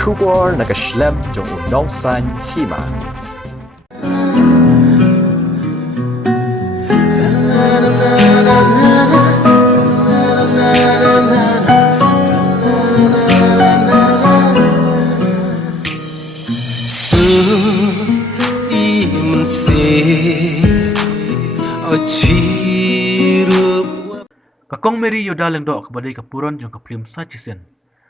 Kubor nakaslem jong unongsan Hima. Kakong Maryoda leng dok kebadai kapuran jong Phlim sa Chisien.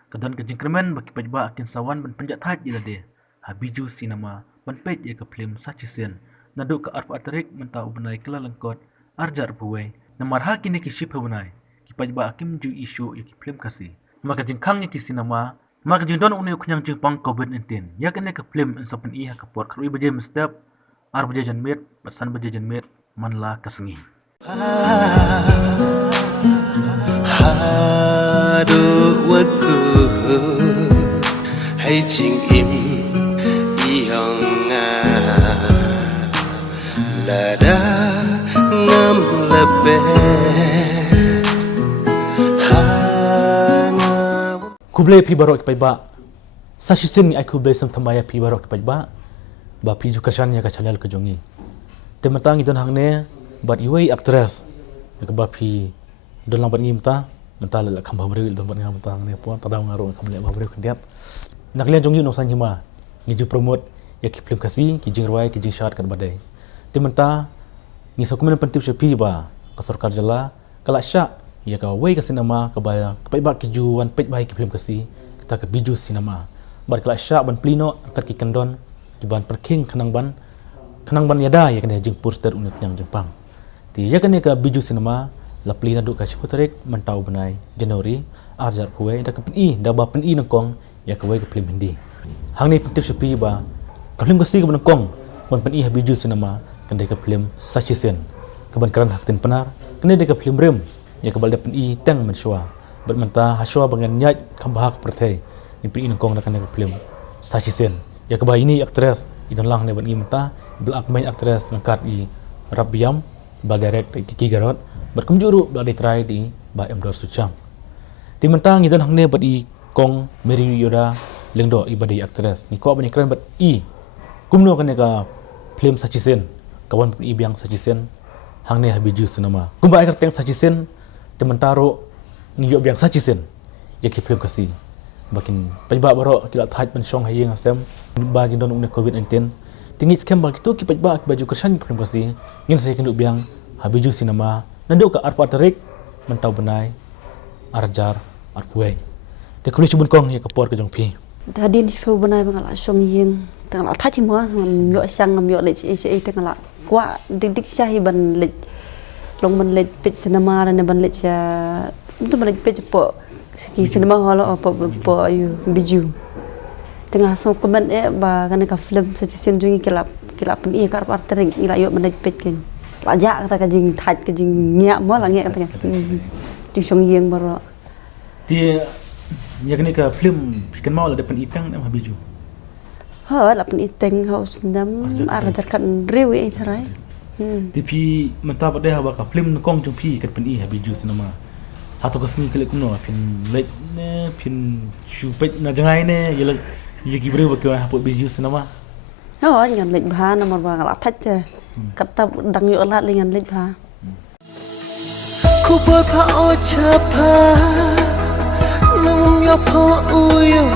Kadon ke jingkremen baki Paidbah akin sawan ban Pynjahthait ilade. Ha Bijou sinama ban pet ye ke Phlim sa Chisien. Naduk ke arpa atarik mentau benai kela lengkot arjar buai. Namarha kini ki ship benai. Ki Paidbah akim ju isu ye ki Phlim kasi. Maka jingkang ye ki sinama maka jingdon uni kunyang jingpang COVID-19. Ya kene ke Phlim ensapen iha ke port krui baje mestep ar baje janmet batsan baje janmet manla kasengi. Hadu waku hay ching im iyonga lada ngam lebe Kublai pi barok Paidbah. Sa Chisien ai kublai sam thamaya pi barok Paidbah. Ba pi jukasan ya ka channel ke jongi. Tematang idon hangne bat iwei actress. Ka ba pi don lambat ngimta mental la kham babre don bat ngam tang ne pon tadaw ngaro kham le babre khendiat. Naklian jongi no san Hima. Ngiju promote ya ki Phlim kasi ki jing rwai ki jing shot kan badai. Tementa ni sokumen pentip sepi ba ka sarkar jala kala sya ya ka wei ka sinema ka ba Paidbah ki juan Paidbah ki Phlim kasi kita ke Bijou sinema. Bar kala sya ban plino kat ki kendon di ban perking kanang ban yada ya kena jing poster unit yang Jepang. Ti ya kena ke Bijou sinema la plina duk ka chutarik mentau benai Januari arjar huai da ka pen da ba pen nangkong ya ka wei ka Phlim hindi. Hang ni pentip sepi ba ka Phlim kasi ka nangkong ban pen ha Bijou sinema kena ka Phlim sa Chisien. Ka ban karan hak tin penar kena ka Phlim rem ya ka balda pen teng mensua. Bat menta haswa bangan nyat kambahak pertai ni pen nangkong da kena ka Phlim sa Chisien. Ya ke ini aktris idon lang ne ban imta belak main aktris ngkat i rabiam bal direct ki garot bat kumjuru bal di try di ba emdor sucang ti mentang idon hang ne bat i kong Maryoda lengdo i badai aktris ni ko ban kran bat i kumno kan ka Phlim sa Chisien kawan i biang sa Chisien hang ne Bijou sinema kumba ai teng sa Chisien ti mentaro ni yo biang sa Chisien ya ki Phlim kasi bakin Paidbah barok kila thait ban song hayeng asem ba jin don COVID-19 tinggi scam ba gitu ki Paidbah ki baju kersan ki kasi ngin saya kenduk biang ha Bijou sinema nanduk ka arpa tarik mentau benai arjar arpuai de kulis bun kong ya ka por ke jong pi tadi ni feu benai bangala song yeng tangala thait mo ngam yo sang ngam yo le ci tangala kwa dik shahi ban le long ban le pit sinema ne ban le cha tu ban le pit po ki sinema hall po ayu Bijou tengah so komen ba kan ka Phlim sa Chisien jungi kilap pen ka arpa tarik ila yo ban le pit ken lajak kata ka jing thait ka jing ngia mo la ngia kata di song yeng baro ti ya kene ka Phlim ken mau la de pen itang am Bijou ha la pen iteng haus ndam arajar kan rewi tharai ti pi menta ba de ha ba ka Phlim kong jong pi kat pen ha Bijou sinema hato ka sngi kele kuno pin lek ne pin chupet na jangai ne yele yeki bre ba ka ha Bijou sinema ha ngan lek bha na mar ba la thait kata dang yo la lengan lek bha ku boy pa o chapa nang yo pa u yo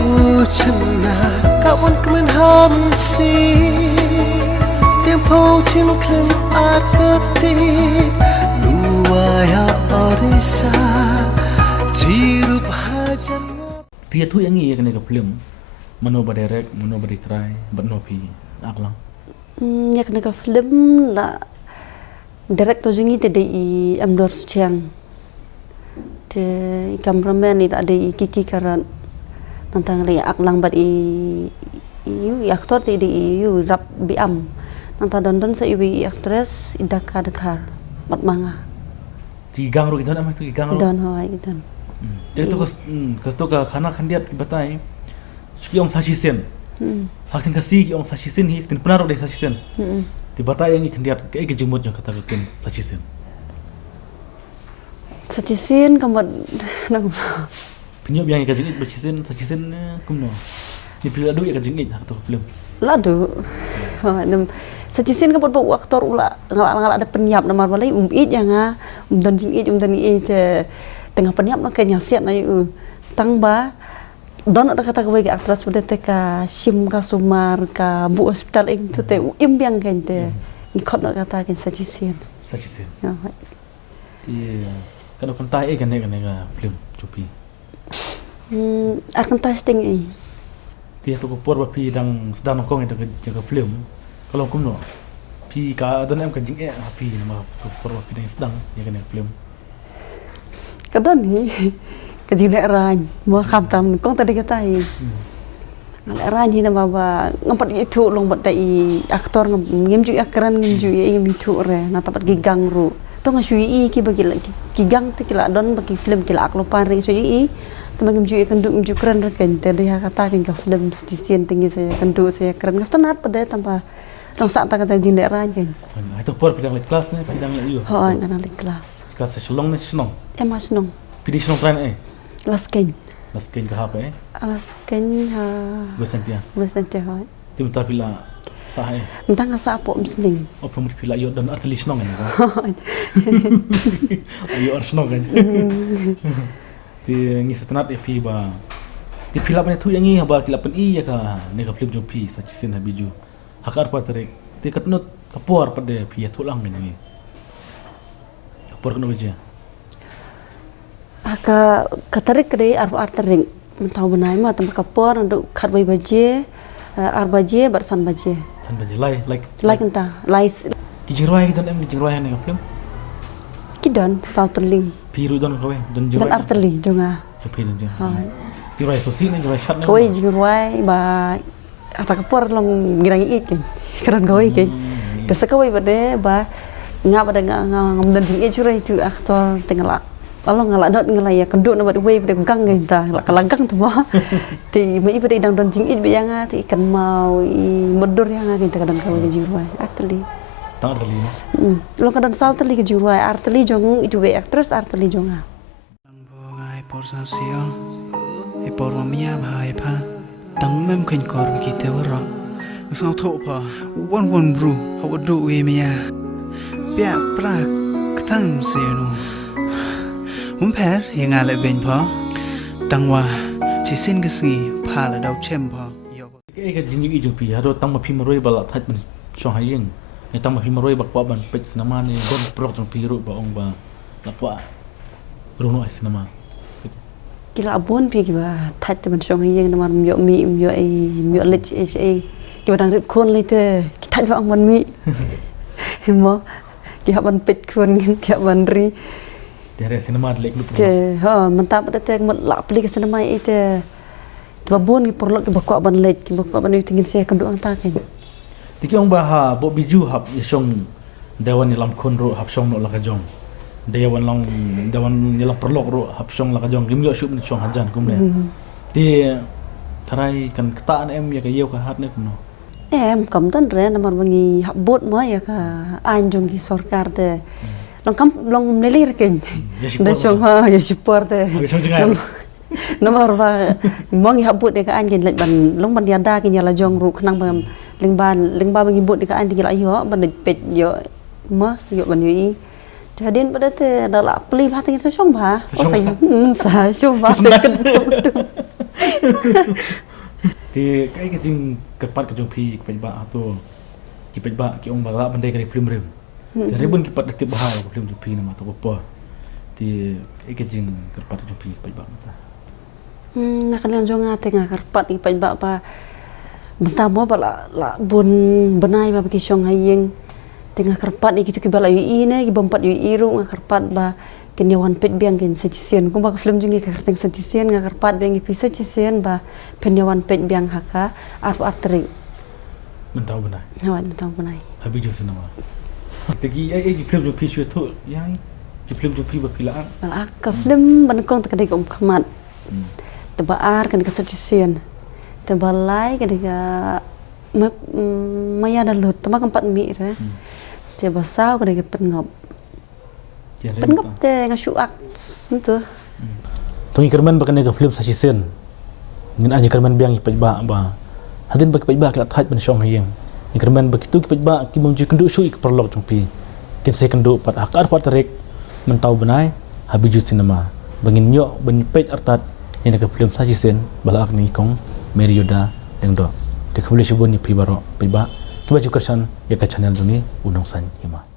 chana ka won kmen ham si tempo chin klen atati luaya orisa jirup hajan pi tu yang ye kene ka Phlim mano ba direct mano ba di try ba no pi aklang nya kena ka Phlim la direct to jungi te dei amdor sucang te cameraman ni ada kiki karan tentang le aklang bat yu aktor te di yu rap bi am nanta don sa iwi actress idaka dekar bat manga ti gang ro idon am tu gang ro don hoai idon te to ka khana khandiat batai ski ong sa Chisien haktin kasi ong sa Chisien hi tin penaro de sa Chisien ti batai yang khandiat ke jimut jong kata betin sa Chisien sa Chisien kamat nang pinyo biang ka jing Chisien sa Chisien kumno Ni pila duit ka jengit atau film. Ladu. Nam sa Chisien ka buat aktor ula ngalak ada penyap nama balai it yang dan jing it tengah penyap nak kenya siat na tang ba don ada kata ke aktris pada ka sim ka sumar ka bu hospital ing tu te im biang kan te ni khot nak kata kan sa Chisien. Sa Chisien. Ti kan kontai kan ka film cupi. Akan testing ai. Ti tu ko por ba pi dang sedang nongkong itu ke film. Kalau kum no pi ka dan em ka jing pi nama tu por ba pi dang sedang ya kan film. Kadon ni ka jing le ran mo kham tam kong tadi kata ai. Ngal ran ni nama ba ngampat itu long bat dai aktor ngem ju akran ngem ju ngem itu re na tapat gigang ru. To nga shui ki bagi gigang ti kila don bagi film kila aklo pare shui Temang mju kenduk mju keren kan tadi kata kan ka film Chisien tinggi saya kenduk saya keren ngastonat pada tanpa dong sak ta kata jindek ran kan. Itu por pidang kelas ni pidang le yo. Ho kan le kelas. Kelas selong ni senong. Mas nong. Pidi senong tren Lasken. Lasken ka apa Lasken ha. Besentia. Besentia ha. Tim ta pila sah Mentang asa apa msling. Oh pemur pila yo dan artilis senong kan. Ayo senong kan. Ti ngi setenat pi ba ti pilap ni tu yang ngi ba kilapan ya ka ne ka film jopi sa Chisien ha Bijou hakar pa terek ti katnut kapor pada pi tulang ni kapor kena beja Aka katarik kede ar tarik mentau benai ma tempat kapor untuk khat bai baje ar baje barsan baje tan beja lai like entah lai kijirwai dan em kijirwai ne ka film kidon sauterling piru don kowe don dan jirwai arterli jonga jopi don jirwai sosi ni jirwai shat ni koi jirwai ba ata kapor long girangi it kan keren koi kan desa koi bade ba nga pada ngam dan jing churai tu aktor tengala lalu ngala dot ngala ya kenduk na bade wei bade gang kan ta la kalagang tu ba ti mai bade dang don jing it be yang ti kan mau medur yang kan ta kadang koi jirwai arterli tang arteli lo kadang sauterli ke jirwai arterli jong itu be aktris arterli jonga Ngai por sao siêu ai por mà mía mà ai pa tang mem khinh kor ki te ro sao thọ pa won bru how do we mía bia pra thang siêu nu per yang ale ben pa tang wa Chisien ke si pa la dau chem pa yo cái jing i jopi ha do tang ma phim roi bala that ban song hayeng ni tang ma phim roi bak ban pet cinema ni gon pro jong piru ba ong ba lakwa runo ai cinema kila abon pi kiba that te ban song yeng na man myo mi myo ai myo le ai kiba dang rip khon le te ki that ba ong man mi mo ki ha ban pet khon ngin ki ban ri Tiada cinema lek lu te ha man ta pada te mat la pli ke cinema ai te ba bon ki porlok ki ba kwa ban lek ki ba kwa ban tingin se kan do ang ta kan Tiki ong baha bo Bijou hap yesong dewan nilam konro hap song no lakajong. Dewan nilam perlok ro hap song lakajong gimyo syup ni song hajan kumle. Ti tarai kan ketaan em ya kayew ka hat ne kuno. em kam tan re na mar bangi hap bot mo ya ka an jong ki sarkar te long nelir ken da song ha ya support te nomor ba mong hap bot de ka an ken let ban long ban yanda ken ya la jong ru khnang bam leng ba bagi bot de ka an tinggal ayo ban pet yo ma yo ban yi jadin pada te da la pli ba tinggal song ba o sai sa song ba te ket Ti kai ke jing kepat ke jong pi Paidbah atau ki Paidbah ki ong bala bandai ka film rem. Ti rebun ki pat detik bahai film jong pi nama to apa. Ti kai ke jing kepat jong pi Paidbah. Nak kan jong ngate ngakarpat ki Paidbah pa Mentamo bala la bun benai ba bagi song hayeng tengah kerpat iki ki bala ui ne ki bompat ui iru ngakarpat ba ken yawan pet biang ken Chisien ko ba film jungi ka kerteng Chisien ngakarpat biang ki Chisien ba pen yawan pet biang haka arteri Mentau benai. Hawan mentau benai. Habis jo senama. Tegi ai film jong pi syuat tu yang ki film jong pi ba pilaan. Bala ka film ban kong tak dek khamat. Tebaar kan ka Chisien. Tebalai ketika maya dah lut, tema keempat mi re. Dia basau ketika pengop. Pengop te ngasuak, itu. Tungi kerman bakal nega film sa Chisien. ngin aji kerman biang Paidbah ba hadin bagi Paidbah kala thait ban shong hayeng ni kerman begitu Paidbah ki bang kendu sui ke perlok jongpi kin se kendu pat akar pat rek mentau benai habiju sinema bangin yo ban pet artat ni nak film sa Chisien balak ni kong Maryoda dengdo de khule shibon ni Paidbah ki baju kersan ya ka channel duni unong san Hima.